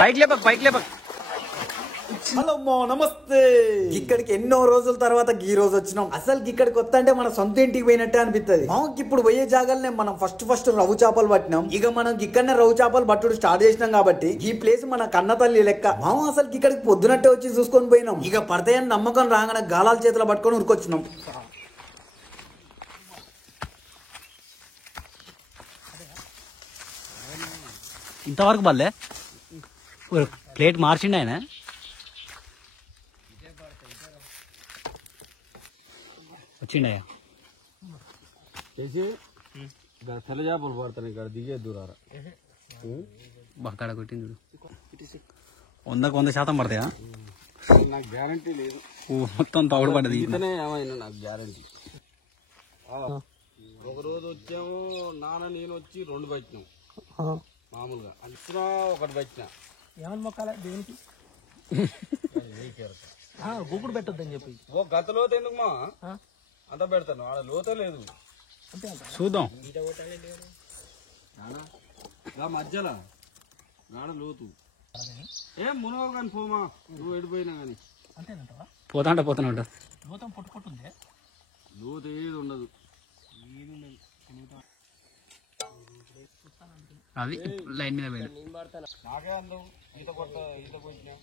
పైకి లేపక్. హలో నమస్తే. ఇక్కడికి ఎన్నో రోజుల తర్వాత ఈ రోజు వచ్చినాం. అసలు ఇక్కడికి వస్తా అంటే మన సొంత ఇంటికి పోయినట్టే అనిపిస్తుంది. మాకు ఇప్పుడు పోయే జాగాలనే మనం ఫస్ట్ రవ్వు చేపలు పట్టినాం. ఇక మనం ఇక్కడనే రవ్వు చేపలు పట్టుడు స్టార్ట్ చేసినాం కాబట్టి ఈ ప్లేస్ మన కన్న తల్లి లెక్క. మనం అసలు ఇక్కడికి పొద్దునట్టే వచ్చి చూసుకొని పోయినాం. ఇక పడతాయని నమ్మకం రాగానే గాలాల చేతిలో పట్టుకొని ఉరికొచ్చినాం. ఇంతవరకు బల్లే ప్లేట్ మార్చిండి ఆయన. వచ్చిండయా తెల్ల చేపలు పడతాను ఇక్కడ దిగే దూరారా బాగా కొట్టింది. 100% పడతాయా? నాకు గ్యారంటీ లేదు. మొత్తం తవుడు పడ్డది. ఏమైనా నాకు గ్యారంటీ. ఒక రోజు వచ్చాము నాన్న నేను వచ్చి 2 పట్టినాం మామూలుగా. అంచనా ఒకటి పట్టినా. ఏమని మొక్కాల దేవునికి గూకుడు పెట్టొద్దని చెప్పి. ఓ గత లోతు ఎందుకు మా అంత పెడతాను. ఆడ లోతే లేదు. చూద్దాం మధ్యలో నాడ లోతు ఏం మునవ కానీ పోమా. నువ్వు ఎడిపోయినా కానీ అంతేనంటావా? పోతాంట లోతం పొట్టుకుంటుంది. లోతు ఏది ఉండదు. అది లైన్ మీద పోయాడు. నాకే అందవు ఈత కొట్టినా.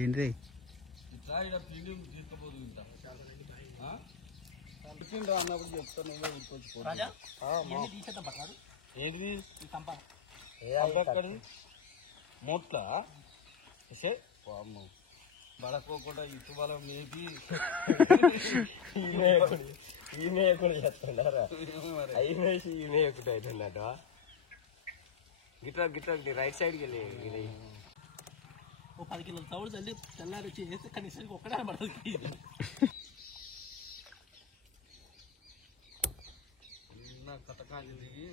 ఏంటి ఇట్లా ఇక్కడ పిండి తీసుకుపోదు ఇంత అన్నప్పుడు చెప్తాను. ఏంటిది మూట్ల బడకోకుండా ఇటు బలం మేపి చెప్తున్నారా అయిమేసి ఈయనకుడు అవుతున్నట్టు. గిట్లా రైట్ సైడ్కి వెళ్ళి 10 కిలోల తవుడు చల్లి తెల్లారి వచ్చి వేస్తే కనీసం ఒక్కడే పడుతుంది. కథకాలు దిగి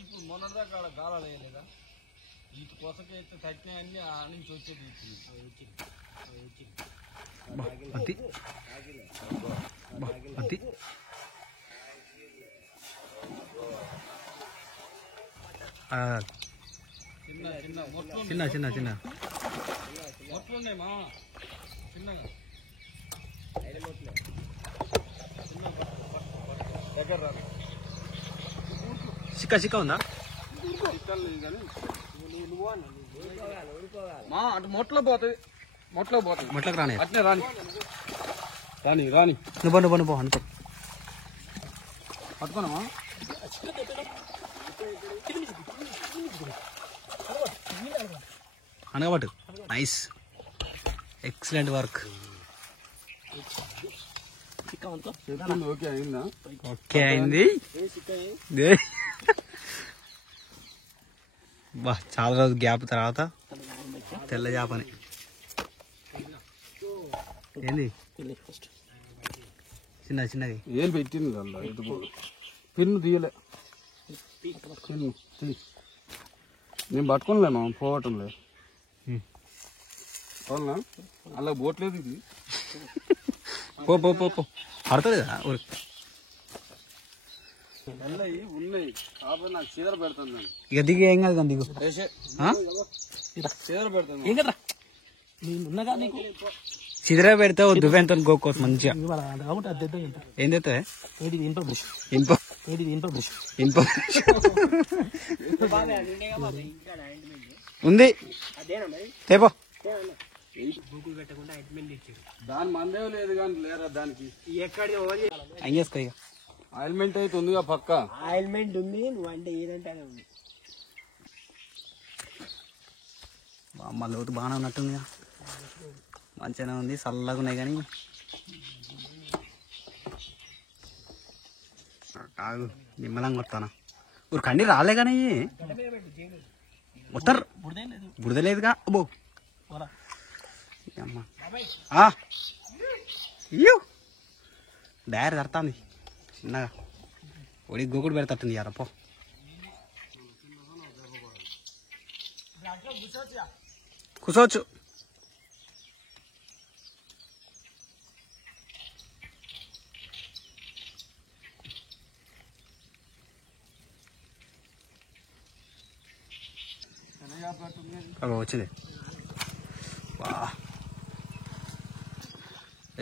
ఇప్పుడు మొన్నదాకా ఆడ గాలాలు వేయలేదా? ఇటు కొసకి అయితే తట్టినాయన్ని ఆ నుంచి వచ్చేది. చిన్న మొట్లున్నాయి మా చిన్నగా దగ్గర రాదు. చిక్క ఉందా? మా అటు మొట్లోకి పోతుంది. మొట్లకు రాని అట్నే రాని నువ్వు పో అనుకో. పట్టుకున్నామా? అనగబట్టు. Nice, excellent work. ఓకే అయిందా? ఓకే అయింది. బా చాలా రోజు గ్యాప్ తర్వాత తెల్ల చేపని. ఏంది చిన్నది ఏం పెట్టింది పిన్ను తీయలే. నేను పట్టుకోలేమా పోవటం లేదు. అవునా అలా బోట్లేదు. ఇది పో పడతలేదా? ఉన్నాయి కాబట్టి నాకు చీదర పెడతాను. ఇక దిగి ఏం కాదు కానీ దిగు. చీదర పెడతాను. ఏం కదా ఉన్నగా నీకు చిదిర పెడితే దువ్వెంతో గోకోవచ్చు మంచిగా. ఏం తెస్తే ఉంది తేపో. దాని మందే లేదు కానీ లేరా దానికి అయ్యేసుకో. ఇక ఆయిల్మెంట్ అయితే ఉందిగా పక్క. ఆయిల్మెంట్ ఉంది. నువ్వు అంటే ఏదంటే ఉంది. అమ్మ లోతు బాగానే ఉన్నట్టుంది. మంచిగానే ఉంది, చల్లగా ఉన్నాయి. కానీ కాదు నిమ్మలంగా వస్తానా ఊరు కండి రాలే. కానీ వస్తారు బుడదలేదుగా. అబ్బో అమ్మా డైర్ కడతాంది చిన్నగా. ఒడి గోకుడు పెడతాంది. యారపో కూర్చోవచ్చు. వచ్చింది.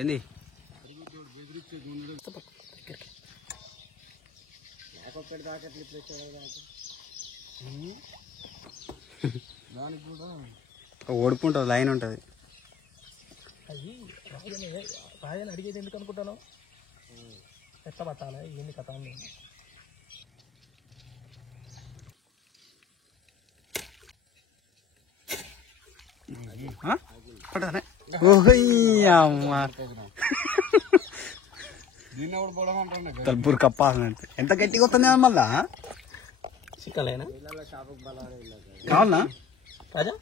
ఏంది ఓడుపు ఉంటుంది, లైన్ ఉంటుంది. అది రాజని అడిగేది ఎందుకు అనుకుంటాను, ఎట్లా పట్టాలి ఏంది కథ ఉంది. తలుపురు కప్పాలంటే ఎంత గట్టిగా వస్తుంది మళ్ళా. చిక్కలేనా కావాలనా రాజా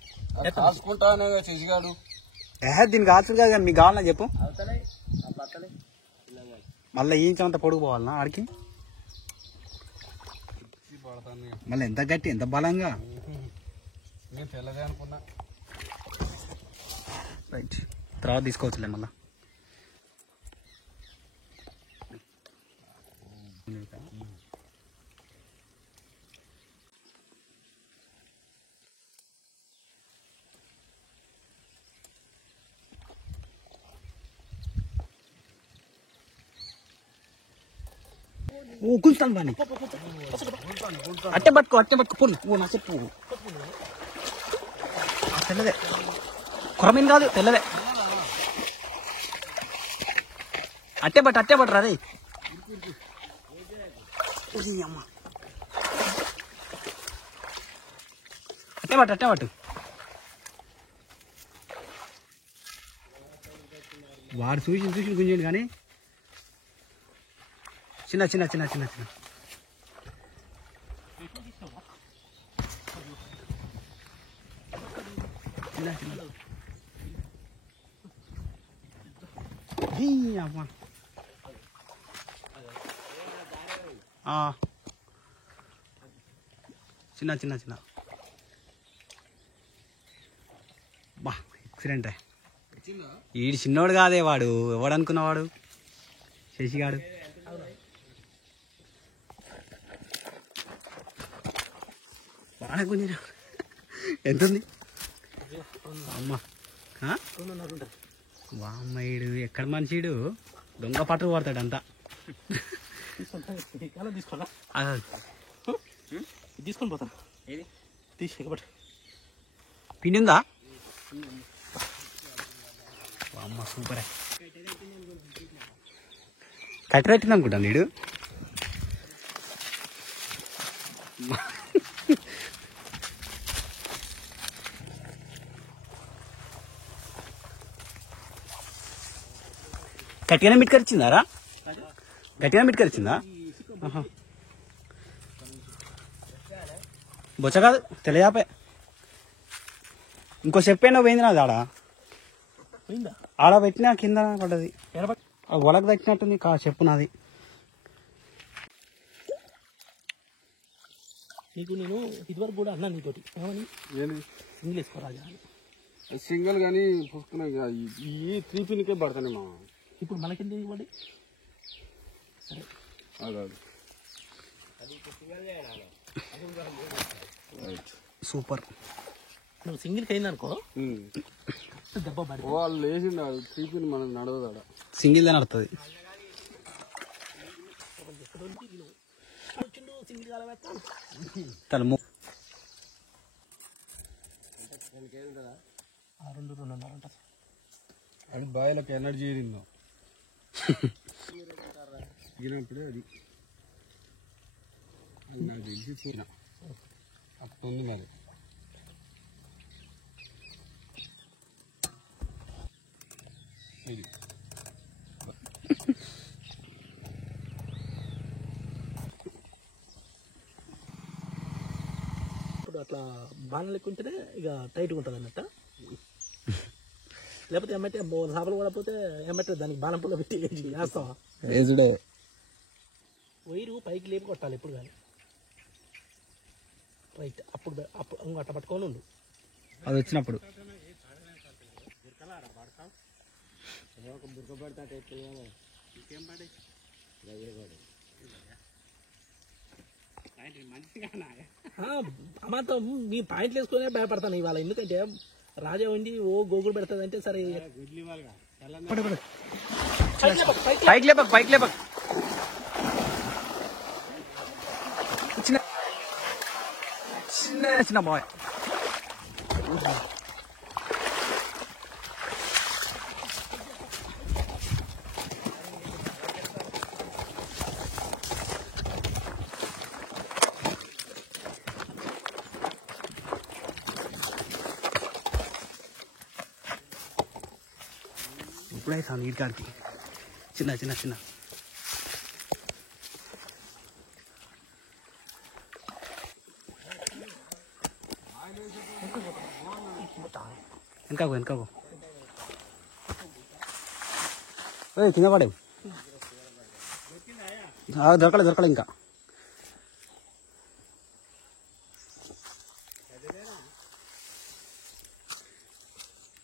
కాసుకుంటానే చేసిగాడు. దీనికి కాల్చుడు కాదు కానీ మీకు కావాలన్నా చెప్పు. మళ్ళీ ఈంచంత పొడుగు పోవాలనా ఆడికి? మళ్ళీ ఎంత గట్టి ఎంత బలంగా. నేను తెల్లదే అనుకున్నా. రైట్, తర్వాత తీసుకోవచ్చులే మళ్ళా. కూల్స్తాను బాని అట్టే పట్టుకో పుల్లు నా చెప్పు. తెల్లదే కొరమీన్ కాదు, తెల్లదే. అట్టే పట్టు రాదే. అమ్మ అట్టే పట్టు. వాడు చూసి గుంజండి కానీ చిన్న చిన్న చిన్న చిన్న చిన్న చిన్న చిన్న అమ్మా. చిన్న చిన్న చిన్న బా ఎక్సిడెంట్. ఈడు చిన్నోడు కాదే, వాడు ఎవడనుకున్నవాడు శశిగాడు. బాగా కొంచెం ఎంత ఉంది అమ్మ? వామ్మయుడు ఎక్కడ మనిషిడు దొంగ పట్టు పడతాడు అంతా. తీసుకొని పోతాను తీసుకెళ్ళబట్టు. పిండి ఉందా? అమ్మ సూపరే. కట్టెట్టింది అనుకుంటా నీడు. గట్టిగానే మిట్కరిచిందారా? గట్టిగా మిట్కరిచిందా? బొచ్చ కాదు, తెల్లయాపే. ఇంకో చెప్పేనా పోయింది నాది. ఆడ పెట్టినా కింద పడ్డది. ఒలకు తగ్గినట్టుంది చెప్పు నాది. నీకు నేను ఇదివరకు కూడా అన్నా నీతోటి ఏమని, సింగిల్ వేసుకోరాజా. సింగిల్ కానీ పుస్తకం ఈ 3 పిన్కే పడతానే మా. ఇప్పుడు మనకెంత ఇవ్వండి. సరే సూపర్. నువ్వు సింగిల్కి అయింది అనుకో దెబ్బ పడి వాళ్ళు వేసిండాడు 3 పిన్ మనం నడవదాడ. సింగిల్ నడుతుంది. తల 2.5 ఉంటుంది. అది బాయిలకు ఎనర్జీ ఏరిందో గినప్పుడే అది నాకు తెలిసి అప్పుడు ఉంది మరి. ఇది ఇప్పుడు అట్లా బాణం లెక్కుంటేనే ఇక టైట్గా ఉంటుంది అన్నట్ట. లేకపోతే ఏమంటే చేపలు పడకపోతే ఏమంటే దానికి బాణం పుల్ల పెట్టి వేస్తావా? వైరు పైకి లేపి కొట్టాలి ఎప్పుడు కానీ. రైట్, అప్పుడు అట్ట పట్టుకొని ఉండు. అది వచ్చినప్పుడు అమ్మాతో మీ పాయింట్లు వేసుకునే భయపడతాను ఇవాళ, ఎందుకంటే రాజా ఉండి ఓ గోగులు పెడుతుంది అంటే సరే. పైకి లేపక్ పైకి లేపక్. చిన్న చిన్న చిన్న బాయ్ ఇప్పుడే సార్ నీటి కాడికి చిన్న చిన్న చిన్న వెనకాకు వెనకాకు కింద పడేవు దొరకలే దొరకలే ఇంకా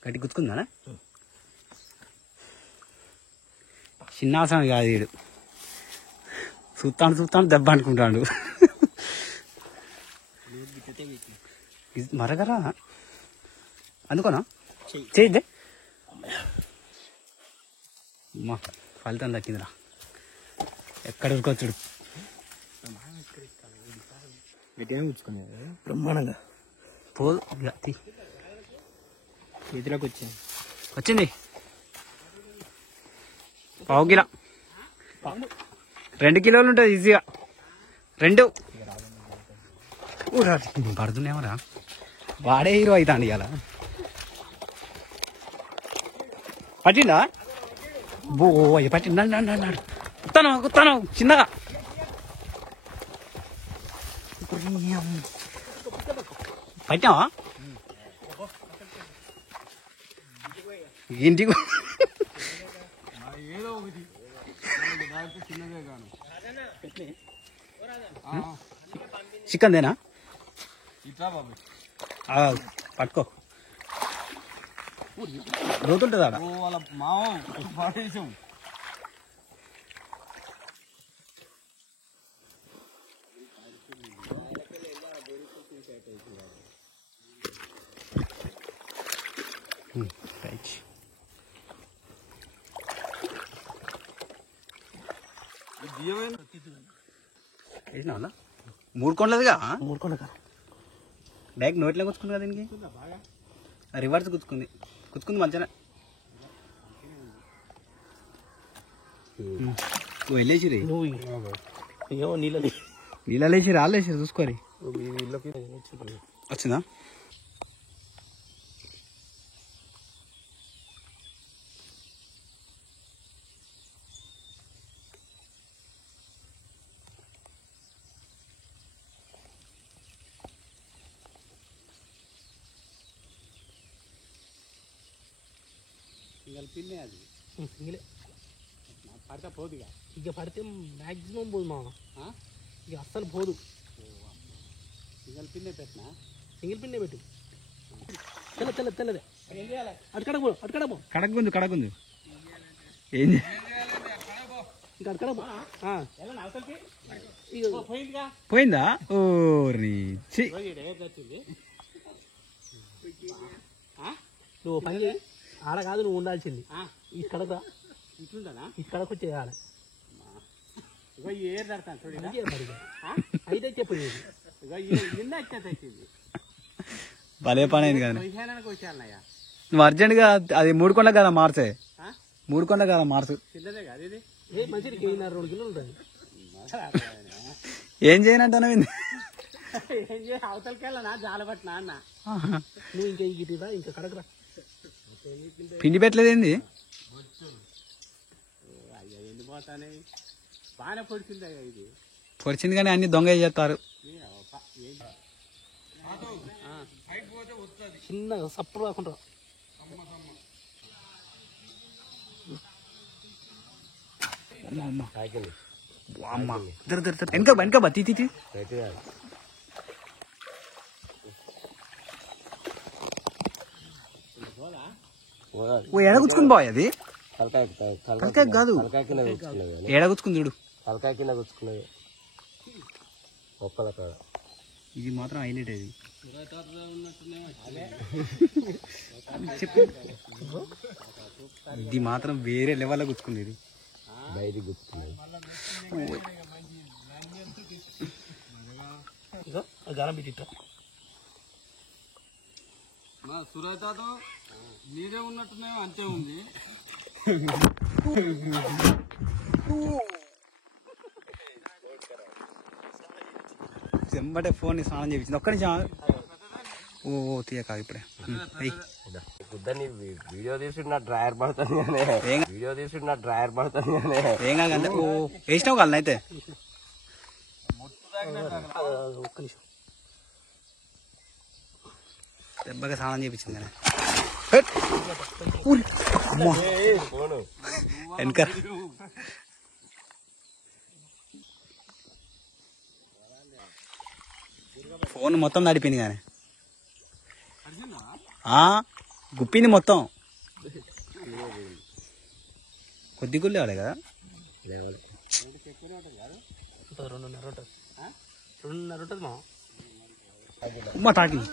గట్టి గుచ్చుకుందా చిన్నాసనం కాదు వీడు చూస్తాను దెబ్బ అనుకుంటాడు మరగరా అందుకోనా చేయిద్దే అమ్మా ఫలితం దక్కిందిరా ఎక్కడ ఉరుకొచ్చుడు బ్రహ్మాండంగా పోదు చేతిలోకి వచ్చింది. వచ్చింది పావు కిలో 2 కిలోలు ఉంటుంది ఈజీగా 2 పడుతున్నామరా వాడే హీరో అవుతాండి ఇవాళ పట్టిండా బో పట్టిండు అన్నాడు కుత్తాను చిన్నగా పట్టావా ఇంటికి ఏదో ఒకటి చిన్నదే కాను చికెన్ దేనా ఇట్లా బాబు పట్టుకో లోతుంటుంది ఆడ వాళ్ళ మావ పాడేసాం. వేసినా 3 కొండలుగా 3 కొండ బ్యాగ్ నోట్లో గుచ్చుకుంది కదా దీనికి రివర్స్ గుచ్చుకుంది మంచిగా వెళ్ళేసిరి ఏమో నీళ్ళని నీళ్ళేసిరి వాళ్ళేసిరి చూసుకోరి వచ్చిందా సింగిల్ అది సింగిలే పడితే పోదు ఇక పడితే మ్యాక్సిమం పోదు మామ, ఇక అస్సలు పోదు. సింగిల్ పిన్నే పెట్టు తెల్లదే ఏం చేయాలి అటుకడకు కడగుందు ఏం ఇంకా అటుకడకు పోయిందా ఓర్ని నువ్వు పని ఆడ కాదు, నువ్వు ఉండాల్సింది ఇక్కడకు ఇక్కడకు చేయాలి. అయితే చెప్పు భలే పని అయింది కదా నువ్వు అర్జెంట్గా అది 3 కొండ కదా మార్చే 3 కొండ కదా మార్చు మంచిది 2 కిలోలు ఉంటుంది. ఏం చేయనంటాను అవతలకెళ్ళనా జాలబట్టినా అన్న నువ్వు ఇంకా ఇటురా ఇంకా కడకరా పిండి పెట్టలేదు ఏంది ఎండిపోతానే బాగానే పొడిచింది ఇది పొడిచింది కానీ అన్ని దొంగ చేస్తారు చిన్నగా సప్పుడు కాకుండా వెనక బా తీ ఓ ఏడ గుచ్చుకుని బాయ్ అది తలకాయ తలకాయ కాదు కింద కూర్చుకున్నది ఏడ గుచ్చుకుని చూడు తలకాయ కింద కూర్చుకున్నది ఒక్కల కాడ ఇది మాత్రం హైలైట్ అది ఇది మాత్రం వేరే లెవెల్లో గుచ్చుకుంది ఇది బయటికి కూర్చుకున్నది గాలం పెట్టి నా సురేతాతో నీదే ఉన్నట్టునే అంతే ఉంది. చెంబటే ఫోన్ స్నానం చేయించింది ఒక్క నిమిషం ఓ తీయక ఇప్పుడే కుద్దని వీడియో తీసి నా డ్రైవర్ పడుతుంది వీడియో తీసి నా డ్రైవర్ పడుతుంది ఏం కాదు ఓ వేసినావు కాదు అయితే ఒక్క నిమిషం దెబ్బగా స్నానం చేయించింది కానీ వెనక ఫోన్ మొత్తం నడిపింది కానీ గుప్పింది మొత్తం కొద్ది గుళ్ళే వాడే కదా 2:30 ఉంటుంది 2:30 ఉంటుంది మా ఉమ్మ తాకింది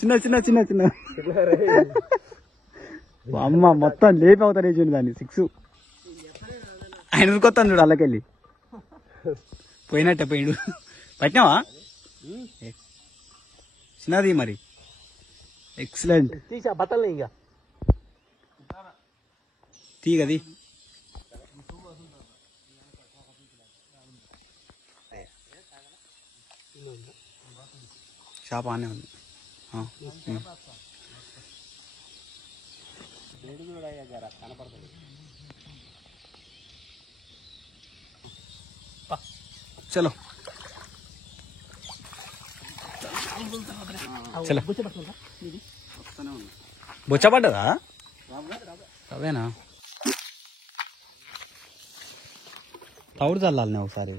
చిన్న చిన్న చిన్న చిన్న అమ్మ మొత్తం లేపి అవుతా లేచిండు దాన్ని 6 ఆయన ఉరుకొస్తాను చూడు అల్లకెళ్ళి పోయినట్టే పోయిండు పట్టినావా చిన్నది మరి ఎక్సలెంట్ తీసా బట్టలు ఇంకా తీగది షాప్ ఆనే ఉంది చలో చలో బొచ్చ పడ్డదా అవేనా తౌడు చల్లాలి ఒకసారి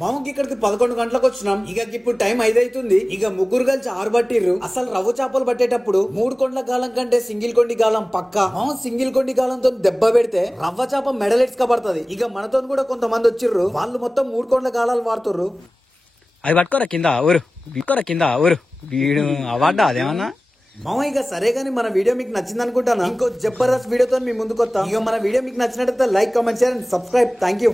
మామకి ఇక్కడికి 11 గంటలకు వచ్చినాం. ఇక ఇప్పుడు టైం 5 అవుతుంది. ఇక ముగ్గురు కలిసి ఆరుబట్టిర్రు. అసలు రవ్వ చేపలు పట్టేటప్పుడు 3 కొండ్ల గాలం కంటే సింగిల్ కొండి గాలం పక్క. మామ సింగిల్ కొండి గాలంతో దెబ్బ పెడితే రవ్వ చేప మెడలెట్స్ కబడుతుంది. ఇక మనతో కూడా కొంతమంది వచ్చిర్రు. వాళ్ళు మొత్తం 3 కొండ్ల గాలాలు వాడుతుర్రు. అది పట్టుకోరా కింద ఊరు వీడు అవార్డా అదేమన్నా మామ ఇక సరే గానీ మన వీడియో మీకు నచ్చింది అనుకుంటాను. ఇంకో జబర్దస్త్ వీడియోతో మీ ముందుకు వస్తాం. ఇక మన వీడియో మీకు నచ్చినట్లయితే like comment share and subscribe. Thank you.